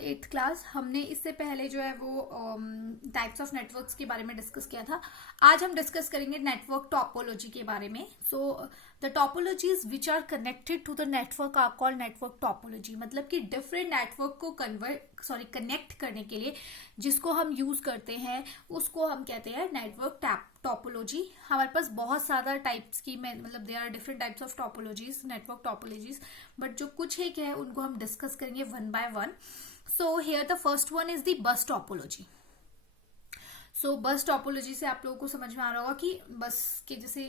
Eighth class. हमने इससे पहले जो है वो टाइप्स ऑफ नेटवर्क्स के बारे में डिस्कस किया था। आज हम डिस्कस करेंगे नेटवर्क टोपोलॉजी के बारे में। So the topologies which are connected to the network are called network topology. मतलब कि डिफरेंट नेटवर्क को कनेक्ट करने के लिए जिसको हम यूज करते हैं उसको हम कहते हैं नेटवर्क टोपोलॉजी। हमारे पास बहुत सारा टाइप्स की मतलब there are different types of topologies, network topologies, but जो कुछ एक है उनको हम डिस्कस करेंगे one by one. So here the first one is the bus topology. So bus topology से आप लोगों को समझ में आ रहा होगा कि बस के जैसे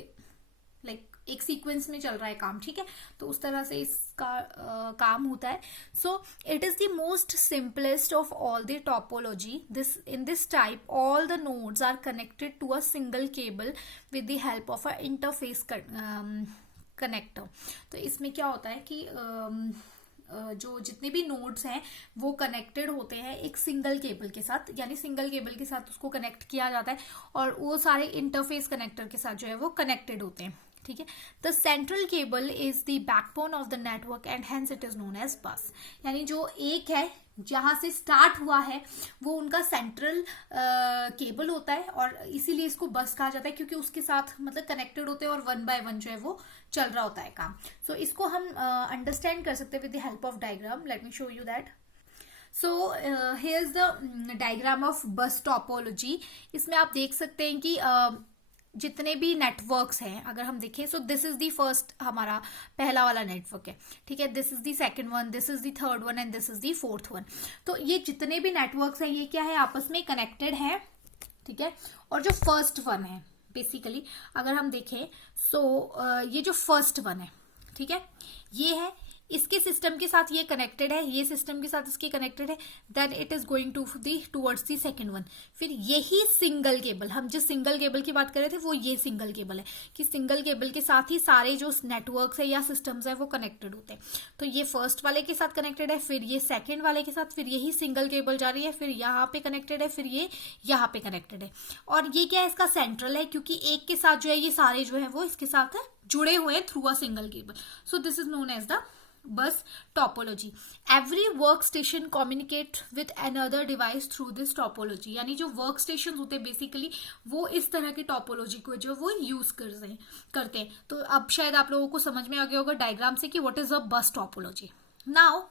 एक सीक्वेंस में चल रहा है काम, ठीक है, तो उस तरह से इसका काम होता है। So it is the most simplest of all the topology. In this type all the nodes are connected to a single cable with the help of a interface connector. तो इसमें क्या होता है कि जो जितने भी नोड्स हैं वो कनेक्टेड होते हैं एक सिंगल केबल के साथ, यानी सिंगल केबल के साथ उसको कनेक्ट किया जाता है और वो सारे इंटरफेस कनेक्टर के साथ जो है वो कनेक्टेड होते हैं, ठीक है। The central cable is the backbone of the network and hence it is known as bus. यानी जो एक है जहां से स्टार्ट हुआ है वो उनका सेंट्रल केबल होता है और इसीलिए इसको बस कहा जाता है, क्योंकि उसके साथ मतलब कनेक्टेड होते हैं और वन बाय वन जो है वो चल रहा होता है काम। सो इसको हम अंडरस्टैंड कर सकते हैं with the help of diagram. Let me show you that. So here is the diagram of बस टोपोलॉजी। इसमें आप देख सकते हैं कि जितने भी नेटवर्क्स हैं अगर हम देखें, सो दिस इज द फर्स्ट, हमारा पहला वाला नेटवर्क है, ठीक है। This is the second one, this is the third one and this is the fourth one. तो ये जितने भी नेटवर्क्स हैं ये क्या है, आपस में कनेक्टेड है, ठीक है। और जो फर्स्ट वन है बेसिकली अगर हम देखें ये जो फर्स्ट वन है, ठीक है, ये है, इसके सिस्टम के साथ ये कनेक्टेड है, ये सिस्टम के साथ इसके कनेक्टेड है, then it is going towards the second one. फिर यही सिंगल केबल, हम जिस सिंगल केबल की बात कर रहे थे वो ये सिंगल केबल है कि सिंगल केबल के साथ ही सारे जो नेटवर्क्स है या सिस्टम्स है वो कनेक्टेड होते हैं। तो ये फर्स्ट वाले के साथ कनेक्टेड है, फिर ये सेकेंड वाले के साथ, फिर यही सिंगल केबल जा रही है, फिर यहाँ पे कनेक्टेड है, फिर ये यहाँ पे कनेक्टेड है। और ये क्या है, इसका सेंट्रल है, क्योंकि एक के साथ जो है ये सारे जो है वो इसके साथ जुड़े हुए हैं through a single cable. So this is known as the bus topology. Every workstation communicate with another device through this topology. यानी जो वर्क स्टेशन होते हैं बेसिकली वो इस तरह की टोपोलॉजी को जो वो यूज करते हैं। तो अब शायद आप लोगों को समझ में आ गया होगा डायग्राम से कि व्हाट इज अ बस topology. Now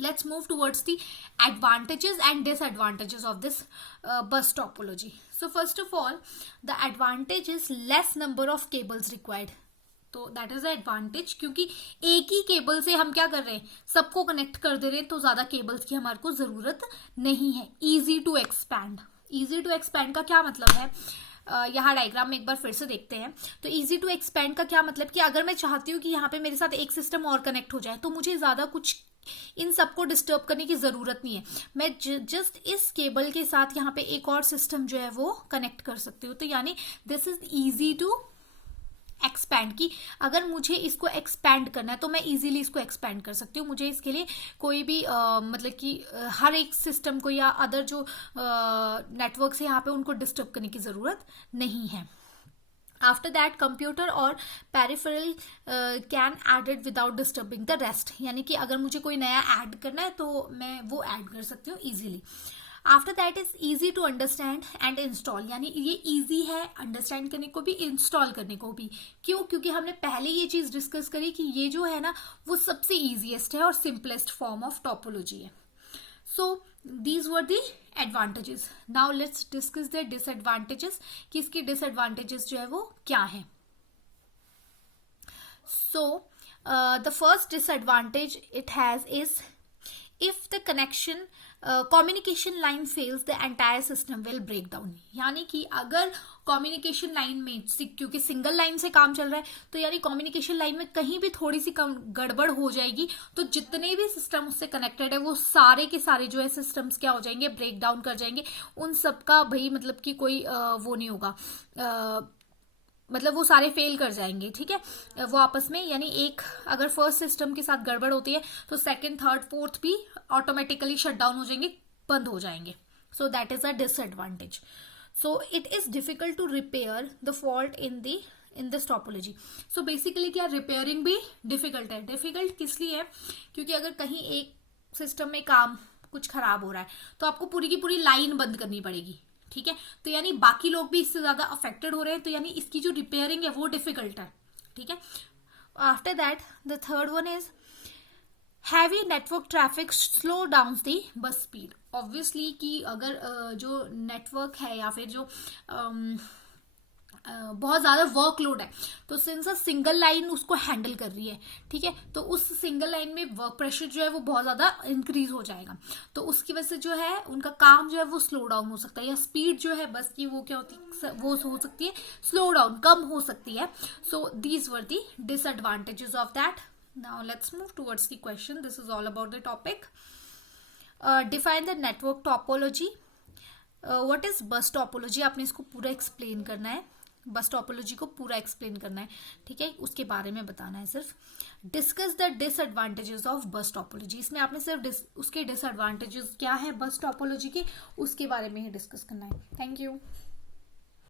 let's move towards the advantages and disadvantages of this bus topology. So first of all, the advantage is less number of cables required. तो दैट इज द एडवांटेज, क्योंकि एक ही cable से हम क्या कर रहे हैं, सबको कनेक्ट कर दे रहे हैं, तो ज्यादा केबल्स की हमारे को जरूरत नहीं है। Easy to expand. Easy to expand का क्या मतलब है, यहाँ डायग्राम में एक बार फिर से देखते हैं। तो इजी टू एक्सपैंड का क्या मतलब कि अगर मैं चाहती हूँ कि यहाँ पे मेरे साथ एक सिस्टम और कनेक्ट हो जाए तो मुझे ज्यादा कुछ इन सबको डिस्टर्ब करने की जरूरत नहीं है। मैं जस्ट इस केबल के साथ यहाँ पे एक और सिस्टम जो है वो कनेक्ट कर सकती हूँ। तो यानी this is easy to expand, की अगर मुझे इसको एक्सपैंड करना है तो मैं इजीली इसको एक्सपैंड कर सकती हूँ। मुझे इसके लिए कोई भी मतलब कि हर एक सिस्टम को या अदर जो नेटवर्क्स है यहाँ पे उनको डिस्टर्ब करने की जरूरत नहीं है। आफ्टर दैट कंप्यूटर और peripheral can added without disturbing the rest. यानी कि अगर मुझे कोई नया ऐड करना है तो मैं वो ऐड कर सकती हूँ easily. After that is easy to understand and install. यानी ये ईजी है अंडरस्टैंड करने को भी, इंस्टॉल करने को भी। क्यों? क्योंकि हमने पहले ये चीज डिस्कस करी कि ये जो है ना वो सबसे ईजीएस्ट है और सिंपलेस्ट फॉर्म ऑफ टोपोलॉजी है। So these were the advantages. Now let's discuss the disadvantages कि इसकी डिसएडवांटेजेस जो है वो क्या है। So the first disadvantage it has is if the communication line fails the entire system will break down। यानी कि अगर कम्युनिकेशन लाइन में, क्योंकि सिंगल लाइन से काम चल रहा है, तो यानी कम्युनिकेशन लाइन में कहीं भी थोड़ी सी गड़बड़ हो जाएगी तो जितने भी सिस्टम उससे कनेक्टेड है वो सारे के सारे जो है सिस्टम्स क्या हो जाएंगे, ब्रेक डाउन कर जाएंगे। उन सबका भाई मतलब कि कोई वो नहीं होगा, मतलब वो सारे फेल कर जाएंगे, ठीक है, वो आपस में। यानी एक अगर फर्स्ट सिस्टम के साथ गड़बड़ होती है तो सेकंड, थर्ड, फोर्थ भी ऑटोमेटिकली शट डाउन हो जाएंगे, बंद हो जाएंगे। So that is a disadvantage. So it is difficult to repair the fault in this topology. So basically क्या, रिपेयरिंग भी डिफिकल्ट है। डिफिकल्ट किस लिए है, क्योंकि अगर कहीं एक सिस्टम में काम कुछ खराब हो रहा है तो आपको पूरी की पूरी लाइन बंद करनी पड़ेगी, ठीक है। तो यानी बाकी लोग भी इससे ज्यादा अफेक्टेड हो रहे हैं, तो यानी इसकी जो रिपेयरिंग है वो डिफिकल्ट है, ठीक है। After that the third one is heavy network traffic slow down the बस स्पीड। ऑब्वियसली कि अगर जो नेटवर्क है या फिर जो बहुत ज्यादा वर्कलोड है, तो सिंस अ सिंगल लाइन उसको हैंडल कर रही है, ठीक है, तो उस सिंगल लाइन में वर्क प्रेशर जो है वो बहुत ज्यादा इंक्रीज हो जाएगा, तो उसकी वजह से जो है उनका काम जो है वो स्लो डाउन हो सकता है, या स्पीड जो है बस की वो क्या होती है, वो हो सकती है स्लो डाउन, कम हो सकती है। So these were the disadvantages of that. Now let's move towards the question, this is all about the topic. Define the network topology. What is बस टॉपोलॉजी, आपने इसको पूरा एक्सप्लेन करना है, बस टॉपोलॉजी को पूरा एक्सप्लेन करना है, ठीक है, उसके बारे में बताना है सिर्फ। डिस्कस द डिसएडवांटेजेस ऑफ बस टॉपोलॉजी, इसमें आपने सिर्फ उसके डिसएडवांटेजेस क्या है बस टॉपोलॉजी के, उसके बारे में ही डिस्कस करना है। Thank you.